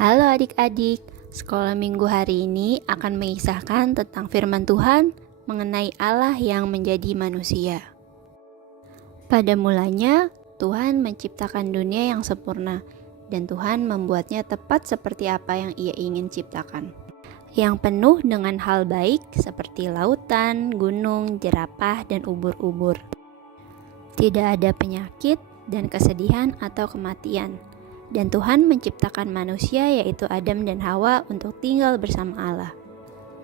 Halo adik-adik, sekolah minggu hari ini akan mengisahkan tentang firman Tuhan mengenai Allah yang menjadi manusia. Pada mulanya, Tuhan menciptakan dunia yang sempurna, dan Tuhan membuatnya tepat seperti apa yang Ia ingin ciptakan. Yang penuh dengan hal baik seperti lautan, gunung, jerapah, dan ubur-ubur. Tidak ada penyakit dan kesedihan atau kematian. Dan Tuhan menciptakan manusia yaitu Adam dan Hawa untuk tinggal bersama Allah.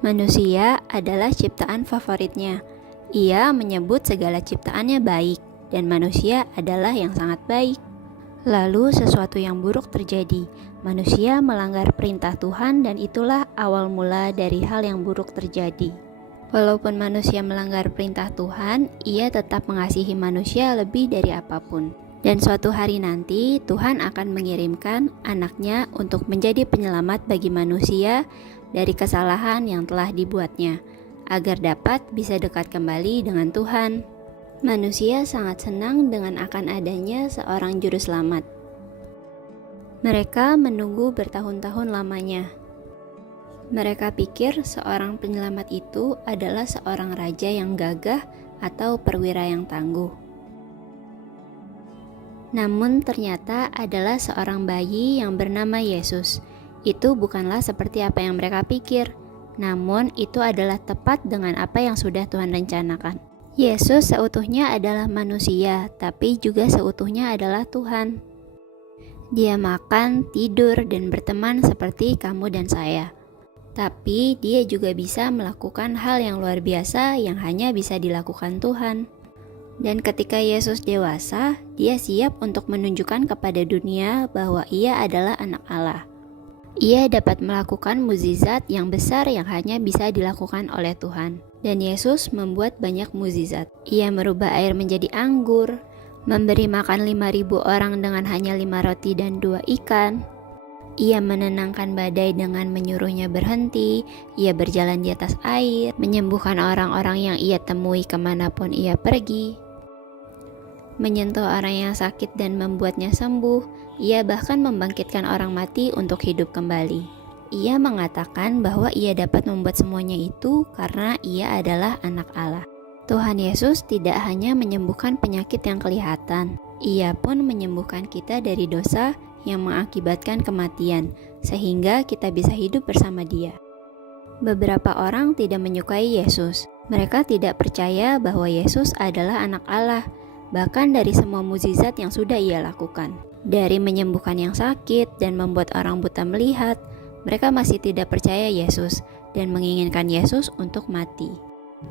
Manusia adalah ciptaan favoritnya. Ia menyebut segala ciptaannya baik, dan manusia adalah yang sangat baik. Lalu sesuatu yang buruk terjadi. Manusia melanggar perintah Tuhan dan itulah awal mula dari hal yang buruk terjadi. Walaupun manusia melanggar perintah Tuhan, Ia tetap mengasihi manusia lebih dari apapun. Dan suatu hari nanti Tuhan akan mengirimkan anaknya untuk menjadi penyelamat bagi manusia dari kesalahan yang telah dibuatnya, agar dapat bisa dekat kembali dengan Tuhan. Manusia sangat senang dengan akan adanya seorang juru selamat. Mereka menunggu bertahun-tahun lamanya. Mereka pikir seorang penyelamat itu adalah seorang raja yang gagah atau perwira yang tangguh. Namun ternyata adalah seorang bayi yang bernama Yesus. Itu bukanlah seperti apa yang mereka pikir, namun itu adalah tepat dengan apa yang sudah Tuhan rencanakan. Yesus seutuhnya adalah manusia, tapi juga seutuhnya adalah Tuhan. Dia makan, tidur, dan berteman seperti kamu dan saya. Tapi dia juga bisa melakukan hal yang luar biasa yang hanya bisa dilakukan Tuhan. Dan ketika Yesus dewasa, dia siap untuk menunjukkan kepada dunia bahwa ia adalah anak Allah. Ia dapat melakukan mukjizat yang besar yang hanya bisa dilakukan oleh Tuhan. Dan Yesus membuat banyak mukjizat. Ia merubah air menjadi anggur, memberi makan 5.000 orang dengan hanya 5 roti dan 2 ikan. Ia menenangkan badai dengan menyuruhnya berhenti. Ia berjalan di atas air, menyembuhkan orang-orang yang ia temui kemanapun ia pergi. Menyentuh orang yang sakit dan membuatnya sembuh. Ia bahkan membangkitkan orang mati untuk hidup kembali. Ia mengatakan bahwa ia dapat membuat semuanya itu karena ia adalah anak Allah. Tuhan Yesus tidak hanya menyembuhkan penyakit yang kelihatan, Ia pun menyembuhkan kita dari dosa yang mengakibatkan kematian, sehingga kita bisa hidup bersama Dia. Beberapa orang tidak menyukai Yesus. Mereka tidak percaya bahwa Yesus adalah anak Allah. Bahkan dari semua mukjizat yang sudah ia lakukan, dari menyembuhkan yang sakit dan membuat orang buta melihat, mereka masih tidak percaya Yesus dan menginginkan Yesus untuk mati.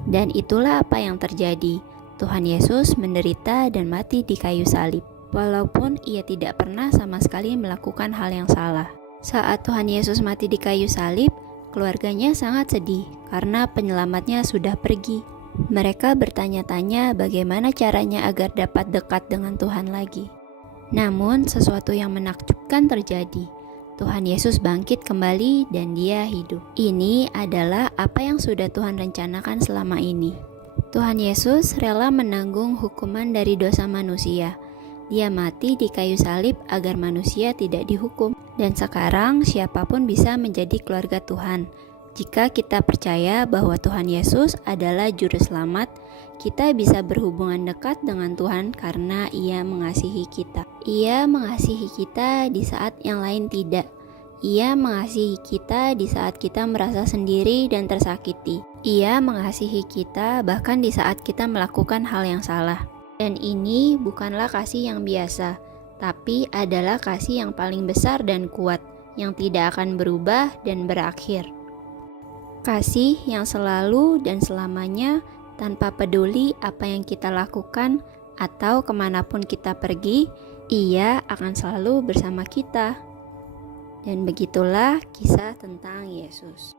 Dan itulah apa yang terjadi. Tuhan Yesus menderita dan mati di kayu salib, walaupun ia tidak pernah sama sekali melakukan hal yang salah. Saat Tuhan Yesus mati di kayu salib, keluarganya sangat sedih karena penyelamatnya sudah pergi. Mereka bertanya-tanya bagaimana caranya agar dapat dekat dengan Tuhan lagi. Namun sesuatu yang menakjubkan terjadi. Tuhan Yesus bangkit kembali dan Dia hidup. Ini adalah apa yang sudah Tuhan rencanakan selama ini. Tuhan Yesus rela menanggung hukuman dari dosa manusia. Dia mati di kayu salib agar manusia tidak dihukum. Dan sekarang siapapun bisa menjadi keluarga Tuhan. Jika kita percaya bahwa Tuhan Yesus adalah juru selamat, kita bisa berhubungan dekat dengan Tuhan karena Ia mengasihi kita. Ia mengasihi kita di saat yang lain tidak. Ia mengasihi kita di saat kita merasa sendiri dan tersakiti. Ia mengasihi kita bahkan di saat kita melakukan hal yang salah. Dan ini bukanlah kasih yang biasa, tapi adalah kasih yang paling besar dan kuat, yang tidak akan berubah dan berakhir. Kasih yang selalu dan selamanya tanpa peduli apa yang kita lakukan atau kemanapun kita pergi, Ia akan selalu bersama kita. Dan begitulah kisah tentang Yesus.